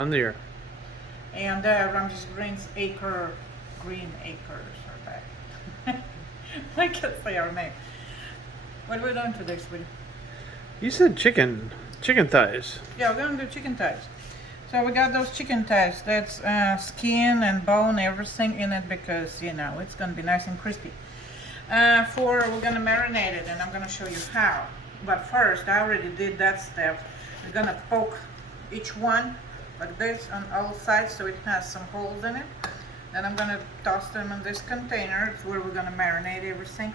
Under. And Ramses Green's Green Acres are back. I can't say our name. What are we doing today, sweetie? You said chicken thighs. Yeah, we're gonna do chicken thighs. So we got those chicken thighs. That's skin and bone, everything in it because it's gonna be nice and crispy. We're gonna marinate it, and I'm gonna show you how. But first, I already did that step. We're gonna poke each one like this on all sides so it has some holes in it. Then I'm gonna toss them in this container. It's where we're gonna marinate everything.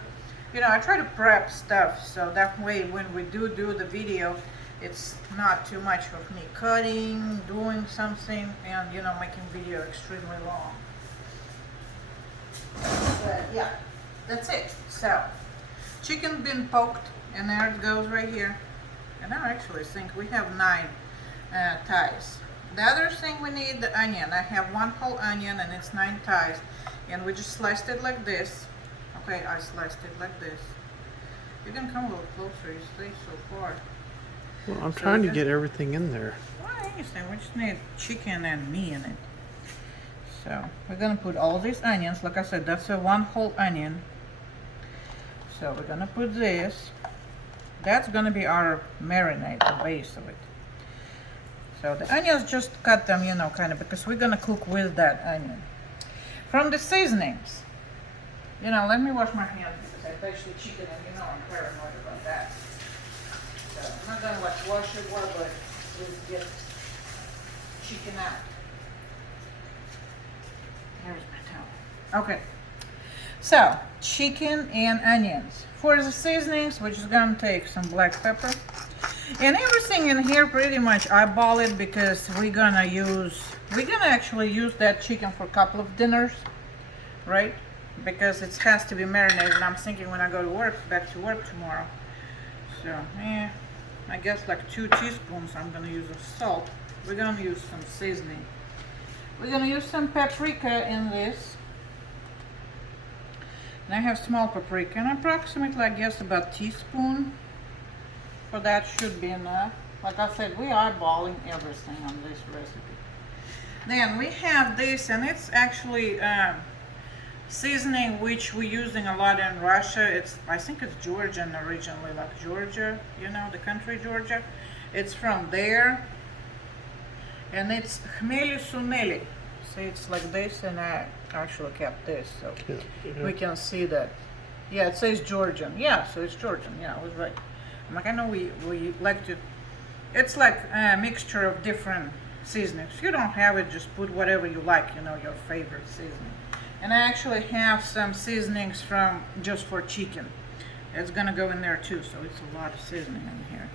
I try to prep stuff so that way when we do the video, it's not too much of me cutting, doing something, and making video extremely long. But yeah, that's it. So, chicken been poked, and there it goes right here. And I actually think we have 9 thighs. The other thing we need, the onion. I have 1 whole onion and it's 9 thighs. And we just sliced it like this. Okay, I sliced it like this. You can come a little closer, you stay so far. Well, I'm trying to get everything in there. Well, I understand. We just need chicken and meat in it. So, we're gonna put all these onions. Like I said, that's a 1 whole onion. So, we're gonna put this. That's gonna be our marinade, the base of it. So the onions, just cut them, kind of, because we're gonna cook with that onion. From the seasonings, let me wash my hands because I touched the chicken and I'm paranoid about that. So I'm not gonna wash it well, but just get chicken out. Here's my towel. Okay. So chicken and onions. For the seasonings, we're just gonna take some black pepper. And everything in here pretty much eyeball it because we're gonna actually use that chicken for a couple of dinners, right? Because it has to be marinated, and I'm thinking when I go to back to work tomorrow. So, I guess like 2 teaspoons I'm gonna use of salt. We're gonna use some seasoning. We're gonna use some paprika in this. And I have small paprika, and approximately, I guess, about a teaspoon. For that should be enough. Like I said, we are eyeballing everything on this recipe. Then we have this, and it's actually seasoning which we're using a lot in Russia. I think it's Georgian originally, like Georgia, the country Georgia. It's from there, and it's hmeli suneli. See, it's like this, and I actually kept this so we can see that. Yeah, it says Georgian. Yeah, so it's Georgian. Yeah, I was right. I know we like to, it's like a mixture of different seasonings. If you don't have it, just put whatever you like, your favorite seasoning. And I actually have some seasonings just for chicken. It's gonna go in there too, so it's a lot of seasoning in here.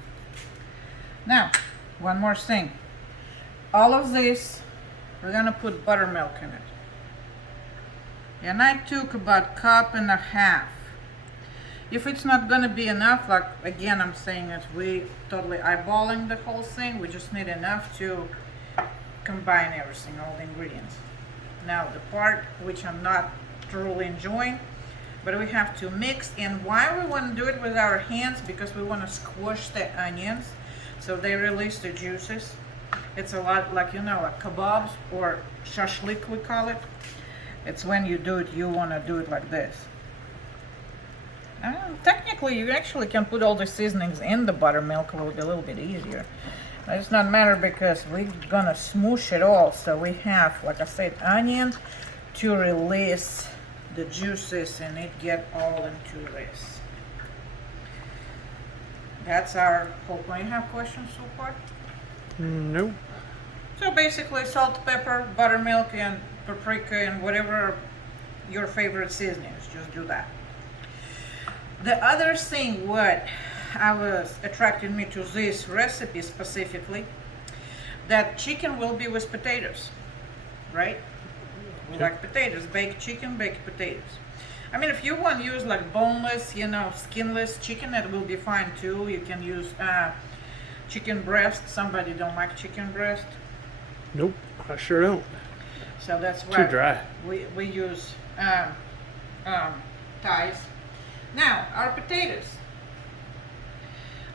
Now, one more thing. All of this, we're gonna put buttermilk in it. And I took about 1.5 cups. If it's not gonna be enough, like again I'm saying that we totally eyeballing the whole thing, we just need enough to combine everything, all the ingredients. Now the part which I'm not truly enjoying, but we have to mix. And why we want to do it with our hands, because we want to squash the onions so they release the juices. It's a lot like like kebabs or shashlik we call it. It's when you do it, you want to do it like this. Technically, you actually can put all the seasonings in the buttermilk. It will be a little bit easier. But it's not matter because we're gonna smoosh it all. So we have, like I said, onion to release the juices and it get all into this. That's our whole plan. You have questions so far? Nope. So basically, salt, pepper, buttermilk, and paprika, and whatever your favorite seasoning is. Just do that. The other thing what attracted me to this recipe specifically, that chicken will be with potatoes, right? We like potatoes, baked chicken, baked potatoes. I mean, if you want to use like boneless, skinless chicken, that will be fine too. You can use chicken breast. Somebody don't like chicken breast. Nope, I sure don't. So that's why too dry. We use thighs. Now, our potatoes.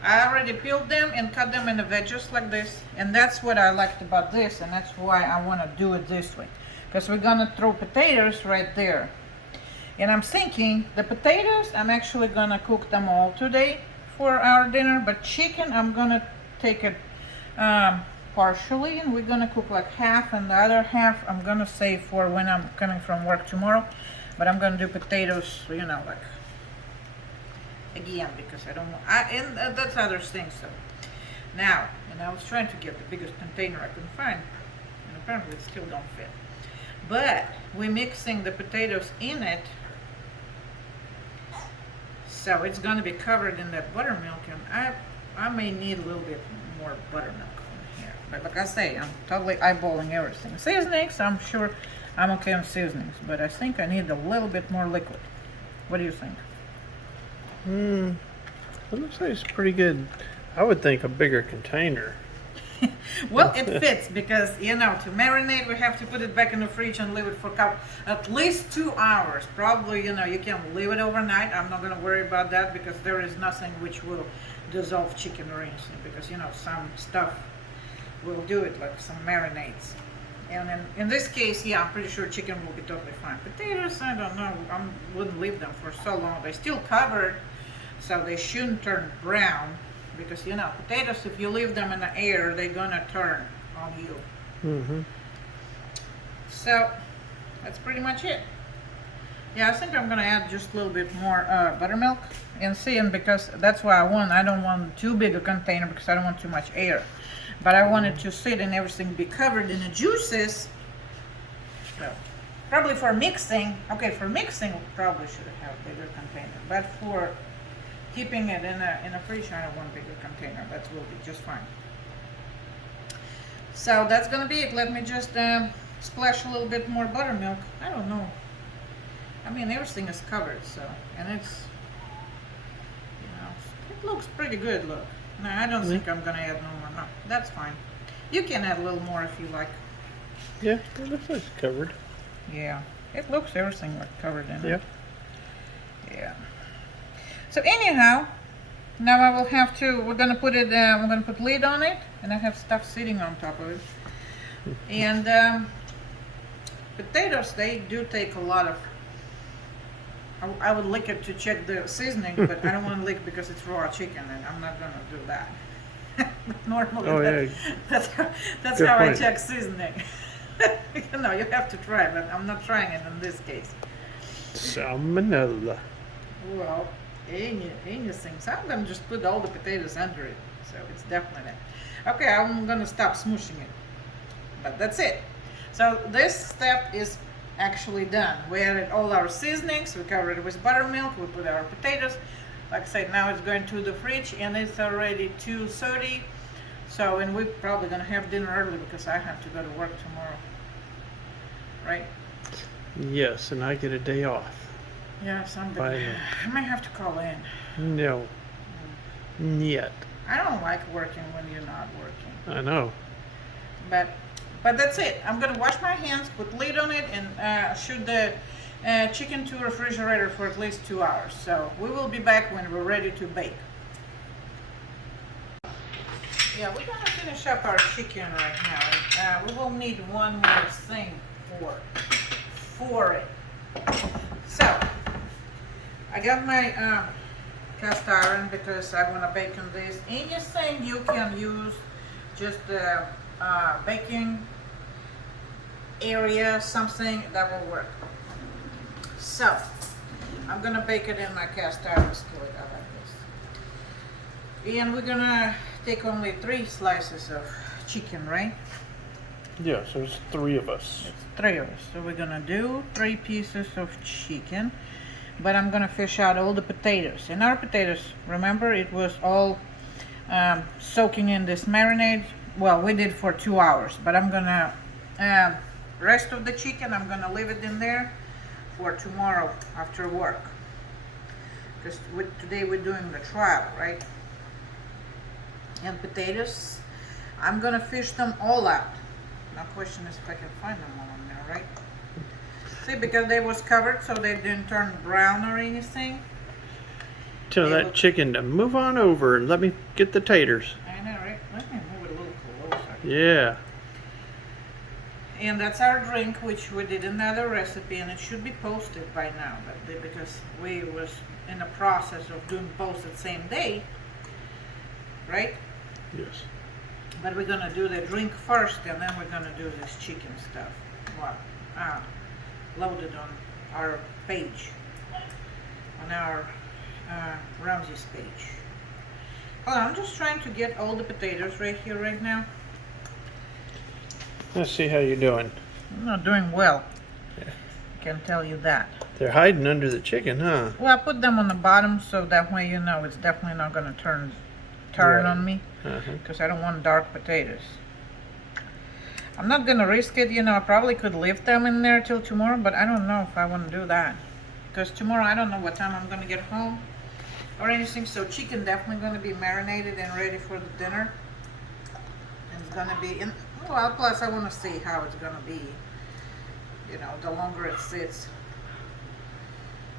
I already peeled them and cut them in the wedges like this, and that's what I liked about this, and that's why I want to do it this way, because we're gonna throw potatoes right there. And I'm thinking the potatoes, I'm actually gonna cook them all today for our dinner, but chicken, I'm gonna take it partially, and we're gonna cook like half, and the other half I'm gonna save for when I'm coming from work tomorrow. But I'm gonna do potatoes, you know, like again, because I don't want, and that's other things. So now, and I was trying to get the biggest container I could find, and apparently it still don't fit. But we're mixing the potatoes in it, so it's gonna be covered in that buttermilk, and I may need a little bit more buttermilk in here. But like I say, I'm totally eyeballing everything. Seasonings, I'm sure I'm okay on seasonings, but I think I need a little bit more liquid. What do you think? It looks like it's pretty good. I would think a bigger container. Well, it fits because, you know, to marinate, we have to put it back in the fridge and leave it for at least 2 hours. Probably, you know, you can leave it overnight. I'm not going to worry about that because there is nothing which will dissolve chicken or anything, because, you know, some stuff will do it, like some marinades. And in this case, yeah, I'm pretty sure chicken will be totally fine. Potatoes, I don't know. I wouldn't leave them for so long. They're still covered, so they shouldn't turn brown. Because, you know, potatoes, if you leave them in the air, they're gonna turn on you. So, that's pretty much it. Yeah, I think I'm gonna add just a little bit more buttermilk. And see, and because that's why I don't want too big a container because I don't want too much air. But I want it to sit and everything be covered in the juices. So, probably for mixing, okay, for mixing, we probably should have a bigger container. But for keeping it in a fridge, I don't want a bigger container. That will be just fine. So that's gonna be it. Let me just splash a little bit more buttermilk. I don't know. I mean, everything is covered, so, and it's, you know, it looks pretty good. Look, no, I don't think I'm gonna add no more. No, that's fine. You can add a little more if you like. Yeah, it looks like it's covered. Yeah, it looks everything like covered in Yeah. it. Yeah. So anyhow, now I will have to, we're gonna put it, we're gonna put lid on it, and I have stuff sitting on top of it. And potatoes, they do take a lot of, I would lick it to check the seasoning, but I don't want to lick because it's raw chicken, and I'm not gonna do that. Normally, that's Good how point. I check seasoning. You know, you have to try, but I'm not trying it in this case. Salmonella. Well, anything. So I'm gonna just put all the potatoes under it. So it's definitely it. Okay, I'm gonna stop smooshing it. But that's it. So this step is actually done. We added all our seasonings, we covered it with buttermilk, we put our potatoes. Like I said, now it's going to the fridge and it's already 2:30. So, and we're probably gonna have dinner early because I have to go to work tomorrow. Right? Yes, and I get a day off. Yeah, something. Bye. I might have to call in. No. Yet. I don't like working when you're not working. I know. But that's it. I'm gonna wash my hands, put lid on it, and shoot the chicken to refrigerator for at least 2 hours. So we will be back when we're ready to bake. Yeah, we're gonna finish up our chicken right now. We will need one more thing for it. So I got my cast iron because I want to bake on this. Anything you can use, just the baking area, something that will work. So I'm gonna bake it in my cast iron skillet. I like this. And we're gonna take only 3 slices of chicken, right? Yeah, so there's 3 of us. It's 3 of us. So we're gonna do 3 pieces of chicken. But I'm gonna fish out all the potatoes. And our potatoes, remember, it was all soaking in this marinade. Well, we did for 2 hours, but I'm gonna rest of the chicken, I'm gonna leave it in there for tomorrow after work. Because today we're doing the trial, right? And potatoes, I'm gonna fish them all out. Now, question is if I can find them all in there, right? See, because they was covered, so they didn't turn brown or anything. Tell They that look- chicken to move on over and let me get the taters. I know, right? Let me move it a little closer. Yeah. And that's our drink, which we did another recipe, and it should be posted by now, but because we was in the process of doing both at the same day, right? Yes. But we're gonna do the drink first, and then we're gonna do this chicken stuff. Loaded on our page, on our Ramsey's page. Hold on, I'm just trying to get all the potatoes right here, right now. Let's see how you're doing. I'm not doing well. Yeah. I can tell you that. They're hiding under the chicken, huh? Well, I put them on the bottom so that way you know it's definitely not gonna turn Right. on me, because I don't want dark potatoes. I'm not gonna risk it, you know. I probably could leave them in there till tomorrow, but I don't know if I want to do that, because tomorrow I don't know what time I'm gonna get home or anything. So chicken definitely gonna be marinated and ready for the dinner, and it's gonna be in. Well, plus I want to see how it's gonna be. You know, the longer it sits.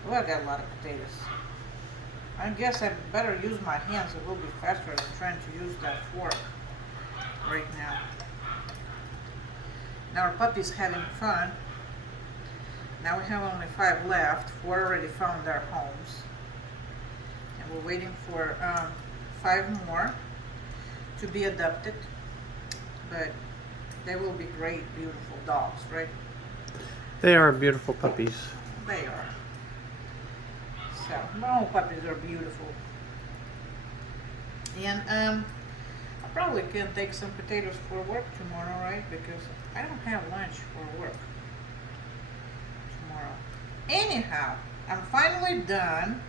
Oh, I got a lot of potatoes. I guess I better use my hands. It will be faster than trying to use that fork right now. Now our puppy's having fun. Now we have only 5 left. 4 already found their homes. And we're waiting for 5 more to be adopted. But they will be great, beautiful dogs, right? They are beautiful puppies. They are. So, all puppies are beautiful. And I probably can take some potatoes for work tomorrow, right? Because I don't have lunch for work tomorrow. Anyhow, I'm finally done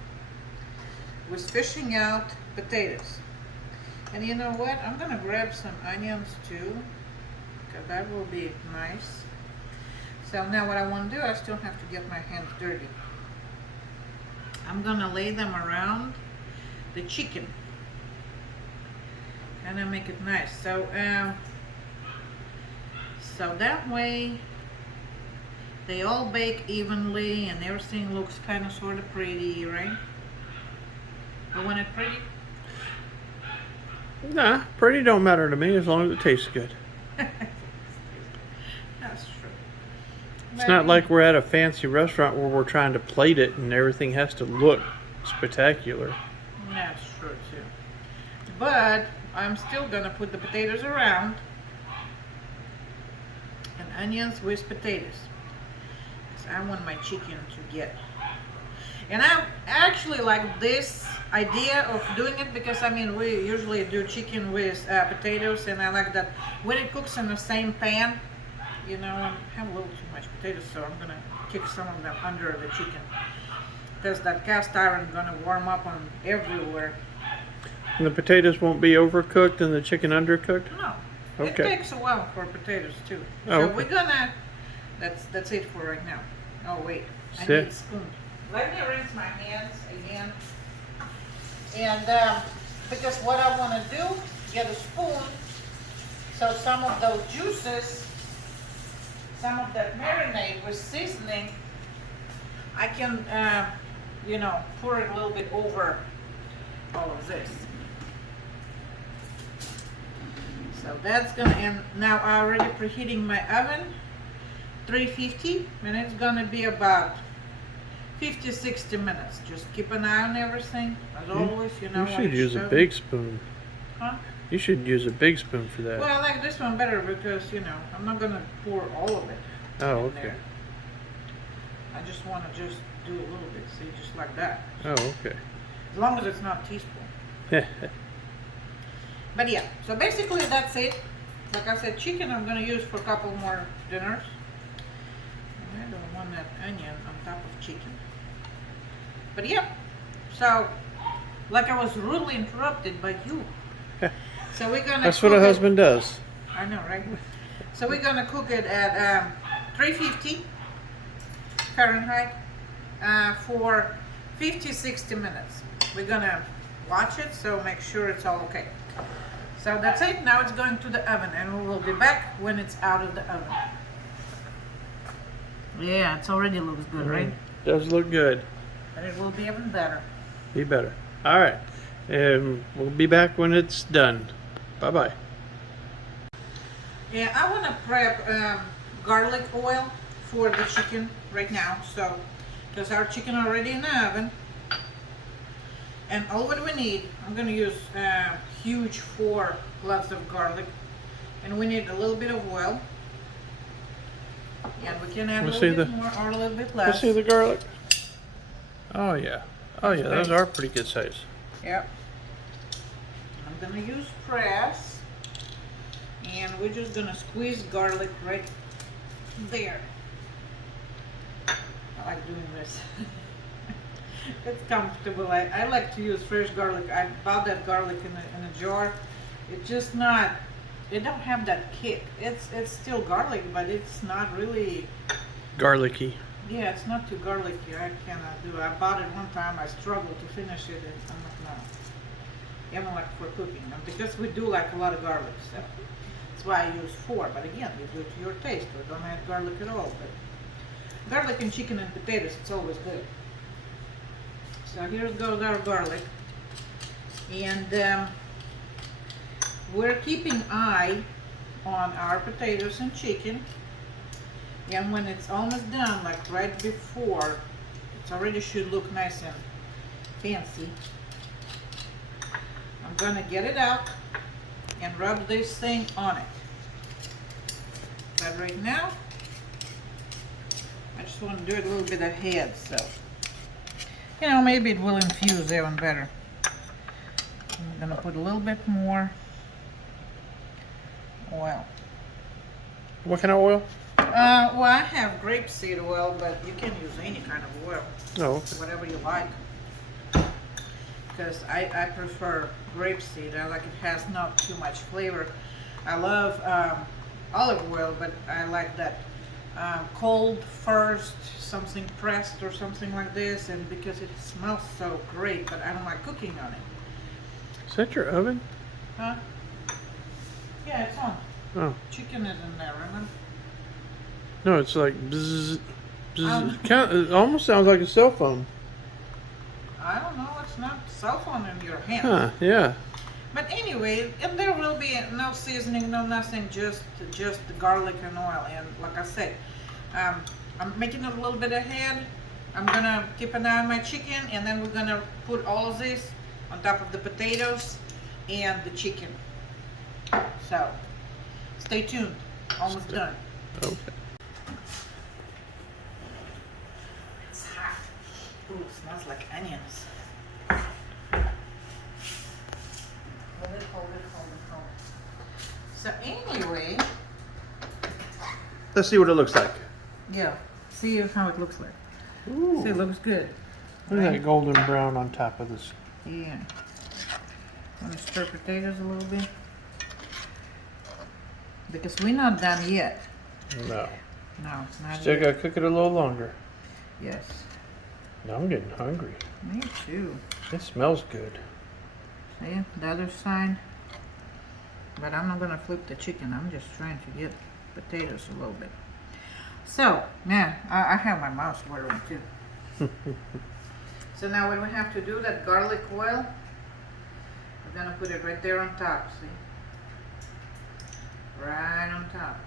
with fishing out potatoes. And you know what? I'm gonna grab some onions too, because that will be nice. So now what I want to do, I still have to get my hands dirty. I'm gonna lay them around the chicken. Kind of make it nice. So that way they all bake evenly and everything looks kind of sort of pretty, right? You want it pretty? Nah, pretty don't matter to me as long as it tastes good. That's true. It's not like we're at a fancy restaurant where we're trying to plate it and everything has to look spectacular. That's true too. But I'm still gonna put the potatoes around and onions with potatoes. So I want my chicken to get. And I actually like this idea of doing it because I mean we usually do chicken with potatoes, and I like that when it cooks in the same pan. You know, I have a little too much potatoes, so I'm gonna kick some of them under the chicken because that cast iron is gonna warm up on everywhere. And the potatoes won't be overcooked and the chicken undercooked? No, Okay. it takes a while for potatoes too. Oh, So okay. we're gonna. That's it for right now. Oh wait, I Sit. need a spoon. Let me rinse my hands again. And because what I want to do, get a spoon, so some of those juices, some of that marinade with seasoning, I can, you know, pour it a little bit over all of this. So that's gonna, and now I already preheating my oven, 350, and it's gonna be about 50-60 minutes. Just keep an eye on everything, as always, you know. You should use a big spoon. Huh? You should use a big spoon for that. Well, I like this one better because, you know, I'm not gonna pour all of it. Oh, in okay. there. I just want to just do a little bit, see, just like that. Oh, okay. As long as it's not a teaspoon. But yeah, so basically that's it. Like I said, chicken I'm gonna use for a couple more dinners. And I don't want that onion on top of chicken. But yeah, so like I was rudely interrupted by you. So we're gonna That's what a cook it- husband does. I know, right? So we're gonna cook it at 350 Fahrenheit for 50-60 minutes. We're gonna watch it, so make sure it's all okay. So that's it. Now it's going to the oven, and we will be back when it's out of the oven. Yeah, it already looks good, right? Does look good. But it will be even better. Be better. All right. We'll be back when it's done. Bye-bye. Yeah, I want to prep garlic oil for the chicken right now. So, because our chicken already in the oven. And all what we need, I'm going to use huge 4 cloves of garlic. And we need a little bit of oil. And we can add a little bit more or a little bit less. Let's see the garlic. Oh yeah. Oh yeah, those are pretty good size. Yep. I'm going to use press. And we're just going to squeeze garlic right there. I like doing this. It's comfortable. I like to use fresh garlic. I bought that garlic in a jar. It's just not, it don't have that kick. It's still garlic, but it's not really Garlicky. Yeah, it's not too garlicky. I cannot do it. I bought it one time. I struggled to finish it, and I'm like, no. Even like for cooking, and because we do like a lot of garlic, so that's why I use 4. But again, you do it to your taste, or don't add garlic at all. But garlic and chicken and potatoes, it's always good. So here goes our garlic, and we're keeping eye on our potatoes and chicken. And when it's almost done, like right before, it already should look nice and fancy. I'm gonna get it out and rub this thing on it. But right now, I just want to do it a little bit ahead, so you know, maybe it will infuse even better. I'm gonna put a little bit more oil. What kind of oil? Well, I have grapeseed oil, but you can use any kind of oil. Oh, okay. Whatever you like. Because I prefer grapeseed. I like it has not too much flavor. I love olive oil, but I like that cold first, something pressed or something like this, and because it smells so great, but I don't like cooking on it. Is that your oven? Huh? Yeah, it's on. Oh. Chicken is in there, remember? No, it's like bzzz, bzzz. It almost sounds like a cell phone. I don't know, it's not cell phone in your hand. Huh, yeah. But anyway, and there will be no seasoning, no nothing, just the garlic and oil. And like I said, I'm making it a little bit ahead. I'm gonna keep an eye on my chicken, and then we're gonna put all of this on top of the potatoes and the chicken. So, stay tuned. Almost done. Okay. It's hot. Ooh, it smells like onions. Hold it. So anyway, Let's see what it looks like. yeah, see how it looks like. Ooh. See, it looks good. Look at that golden brown on top of this. Yeah. I'm gonna stir potatoes a little bit. Because we're not done yet. No. No, not Still yet. gotta cook it a little longer. Yes. Now I'm getting hungry. Me too. It smells good. See, the other side. But I'm not gonna flip the chicken. I'm just trying to get potatoes a little bit. So, man, I have my mouth watering too. So now what we have to do, that garlic oil, we're gonna put it right there on top, see? Right on top.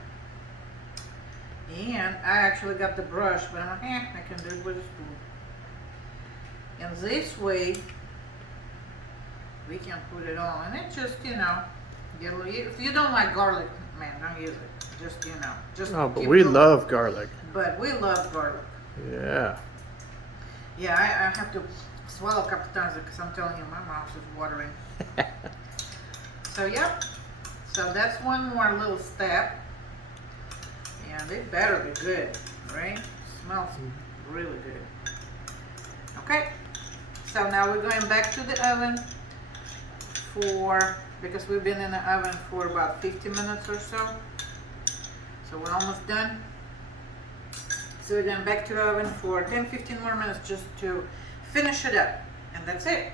And I actually got the brush, but I'm like, I can do it with a spoon. And this way, we can put it on. And it just, you know, get a little, if you don't like garlic, man, don't use it. Just, you know, just. Oh, but keep we it love garlic. But we love garlic. Yeah. Yeah, I have to swallow a couple times because I'm telling you, my mouth is watering. So, yep. So that's one more little step. And it better be good, right? Smells really good. Okay. So now we're going back to the oven because we've been in the oven for about 50 minutes or so. So we're almost done. So we're going back to the oven for 10-15 more minutes just to finish it up. And that's it.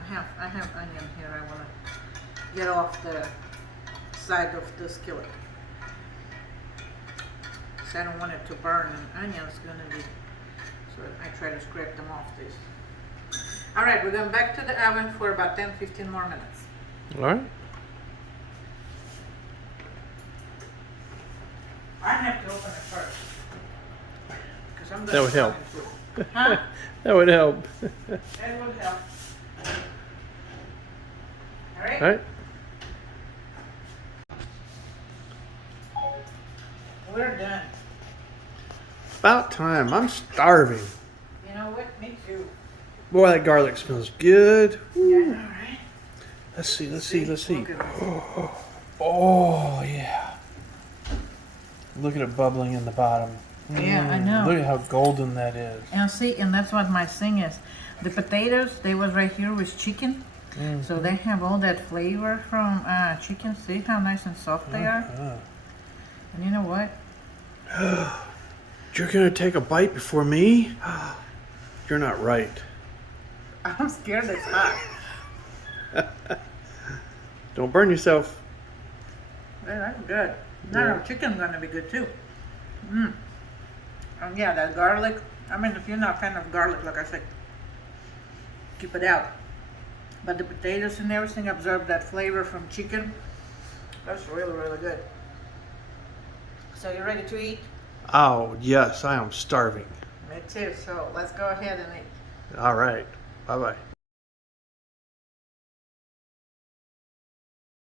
I have onion here. I want to get off the side of the skillet. So I don't want it to burn, and onion's going to be, so I try to scrape them off this. All right, we're going back to the oven for about 10-15 more minutes. All right. I have to open it first. 'Cause I'm That would help. Huh? That would help. That would help. All right? All right. We're done. About time. I'm starving. You know what? Me too. Boy, that garlic smells good. Yeah, all right. Let's see. Let's see. Let's see. Look at this. Oh yeah. Look at it bubbling in the bottom. Yeah, I know. Look at how golden that is. And see, and that's what my thing is. The potatoes, they was right here with chicken. So they have all that flavor from chicken. See how nice and soft they are? And you know what? You're gonna take a bite before me? You're not right. I'm scared it's hot. Don't burn yourself. Yeah, that's good. No, chicken's gonna be good too. And yeah, that garlic. I mean, if you're not a fan of garlic, like I said, keep it out. But the potatoes and everything absorb that flavor from chicken. That's really, really good. So you ready to eat? Oh yes, I am starving. Me too. So let's go ahead and eat. All right. Bye bye.